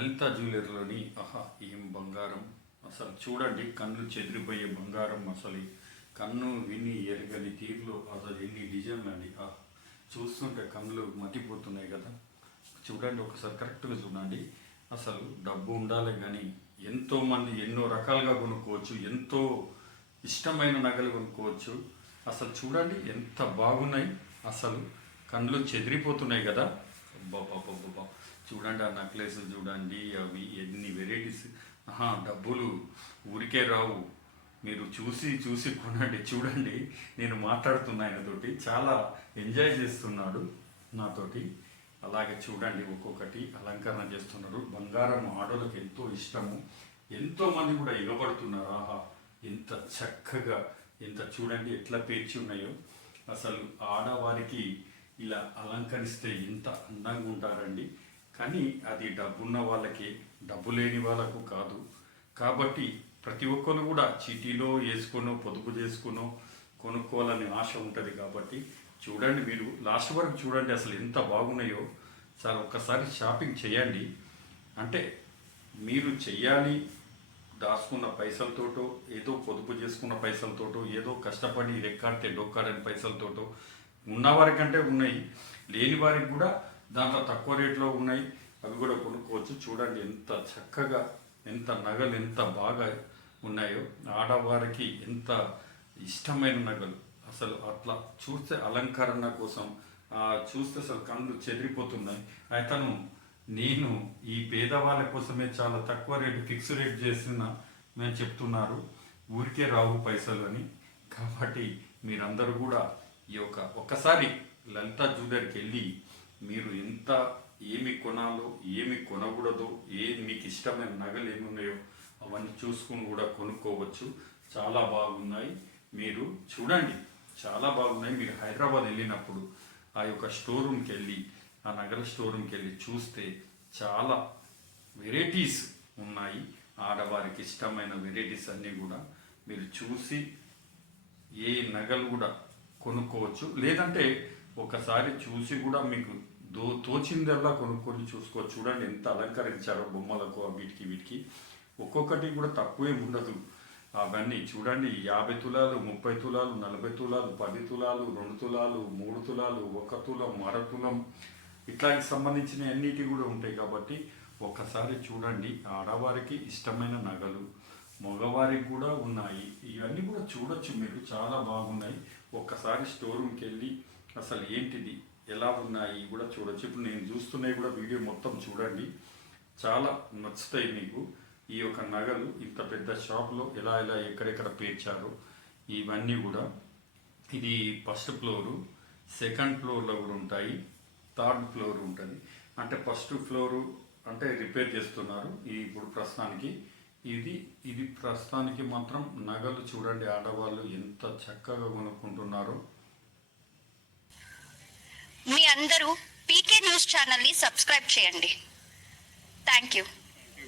లలిత జ్యువెలర్లోని ఆహా ఏం బంగారం? అసలు చూడండి కళ్ళు చెదిరిపోయే బంగారం అసలు కన్ను విని ఎరగని తీరులో అసలు ఎన్ని డిజైన్ అండి. ఆ చూస్తుంటే కళ్ళు మతిపోతున్నాయి కదా. చూడండి ఒకసారి కరెక్ట్గా చూడండి. అసలు డబ్బు ఉండాలి కానీ ఎంతో మంది ఎన్నో రకాలుగా కొనుక్కోవచ్చు ఎంతో ఇష్టమైన నగలు కొనుక్కోవచ్చు. అసలు చూడండి ఎంత బాగున్నాయి. అసలు కళ్ళు చెదిరిపోతున్నాయి కదా. బాబా చూడండి ఆ నెక్లెస్ చూడండి అవి ఎన్ని వెరైటీస్ ఆహా డబ్బులు. ఊరికే రావు. మీరు చూసి చూసి కొనండి. చూడండి. నేను మాట్లాడుతున్నా ఆయనతోటి. చాలా ఎంజాయ్ చేస్తున్నాడు నాతోటి. అలాగే చూడండి ఒక్కొక్కటి అలంకరణ చేస్తున్నారు. బంగారం ఆడోళ్ళకి ఎంతో ఇష్టము. ఎంతో మంది కూడా ఇవ్వబడుతున్నారు. ఆహా ఎంత చక్కగా ఎంత చూడండి ఎట్లా పేర్చి ఉన్నాయో. అసలు ఆడవారికి ఇలా అలంకరిస్తే ఎంత అందంగా ఉంటారండి. కానీ అది డబ్బున్న వాళ్ళకి డబ్బు లేని వాళ్ళకు కాదు. కాబట్టి ప్రతి ఒక్కరు కూడా చీటీలో వేసుకునో పొదుపు చేసుకునో కొనుక్కోవాలని ఆశ ఉంటుంది కాబట్టి చూడండి మీరు లాస్ట్ వరకు చూడండి అసలు ఎంత బాగున్నాయో. సార్ ఒక్కసారి షాపింగ్ చేయండి. అంటే మీరు చెయ్యాలి దాచుకున్న పైసలతోటో ఏదో పొదుపు చేసుకున్న పైసలతోటో ఏదో కష్టపడి రెక్కాడితే డొక్కాడని పైసలతోటో ఉన్నవారికంటే ఉన్నాయి. లేని వారికి కూడా దాంట్లో తక్కువ రేట్లో ఉన్నాయి. అవి కూడా కొనుక్కోవచ్చు. చూడండి ఎంత చక్కగా ఎంత నగలు ఎంత బాగా ఉన్నాయో. ఆడవారికి ఎంత ఇష్టమైన నగలు. అసలు అట్లా చూస్తే అలంకరణ కోసం చూస్తే అసలు కళ్ళు చెదిరిపోతున్నాయి. అతను నేను ఈ పేదవాళ్ళ కోసమే చాలా తక్కువ రేటు ఫిక్స్ రేట్ చేసిన మేము చెప్తున్నారు. ఊరికే రావు పైసలు అని. కాబట్టి మీరందరూ కూడా ఈ యొక్క ఒక్కసారి లలిత జ్యువెలర్కి వెళ్ళి మీరు ఎంత ఏమి కొనాలో ఏమి కొనకూడదో ఏ మీకు ఇష్టమైన నగలు ఏమి ఉన్నాయో అవన్నీ చూసుకుని కూడా కొనుక్కోవచ్చు. చాలా బాగున్నాయి. మీరు చూడండి చాలా బాగున్నాయి. మీరు హైదరాబాద్ వెళ్ళినప్పుడు ఆ యొక్క స్టోర్ రూమ్కి వెళ్ళి ఆ నగర స్టోర్ రూమ్కి వెళ్ళి చూస్తే చాలా వెరైటీస్ ఉన్నాయి. ఆడవారికి ఇష్టమైన వెరైటీస్ అన్నీ కూడా మీరు చూసి ఏ నగలు కూడా కొనుక్కోవచ్చు. లేదంటే ఒకసారి చూసి కూడా మీకు దో తోచిందల్లా కొనుక్కొని చూసుకోవచ్చు చూడండి ఎంత అలంకరించారో బొమ్మలకు వీటికి వీటికి. ఒక్కొక్కటి కూడా తక్కువేం ఉండదు. అవన్నీ చూడండి యాభై తులాలు ముప్పై తులాలు నలభై తులాలు పది తులాలు రెండు తులాలు మూడు తులాలు ఒక తులం అర తులం. ఇట్లాంటి సంబంధించిన అన్నిటి కూడా ఉంటాయి కాబట్టి ఒక్కసారి చూడండి ఆడవారికి ఇష్టమైన నగలు మగవారికి కూడా ఉన్నాయి. ఇవన్నీ కూడా చూడొచ్చు మీరు చాలా బాగున్నాయి. ఒక్కసారి స్టోర్ రూమ్కి వెళ్ళి అసలు ఏంటిది? ఎలా ఉన్నాయి కూడా చూడొచ్చు. ఇప్పుడు నేను చూస్తున్నాయి కూడా వీడియో మొత్తం చూడండి. చాలా నచ్చుతాయి మీకు. ఈ యొక్క నగలు ఇంత పెద్ద షాప్లో ఎలా ఎలా ఎక్కడెక్కడ పేర్చారో ఇవన్నీ కూడా. ఇది ఫస్ట్ ఫ్లోరు. సెకండ్ ఫ్లోర్లో కూడా ఉంటాయి. థర్డ్ ఫ్లోర్ ఉంటుంది. అంటే ఫస్ట్ ఫ్లోరు అంటే రిపేర్ చేస్తున్నారు ఈ ఇప్పుడు ప్రస్తుతానికి. ఇది ఇది ప్రస్తుతానికి మాత్రం నగలు చూడండి. ఆడవాళ్ళు ఎంత చక్కగా కొనుక్కుంటున్నారో. అందరూ పీకే న్యూస్ ఛానల్ని సబ్స్క్రైబ్ చేయండి. Thank you.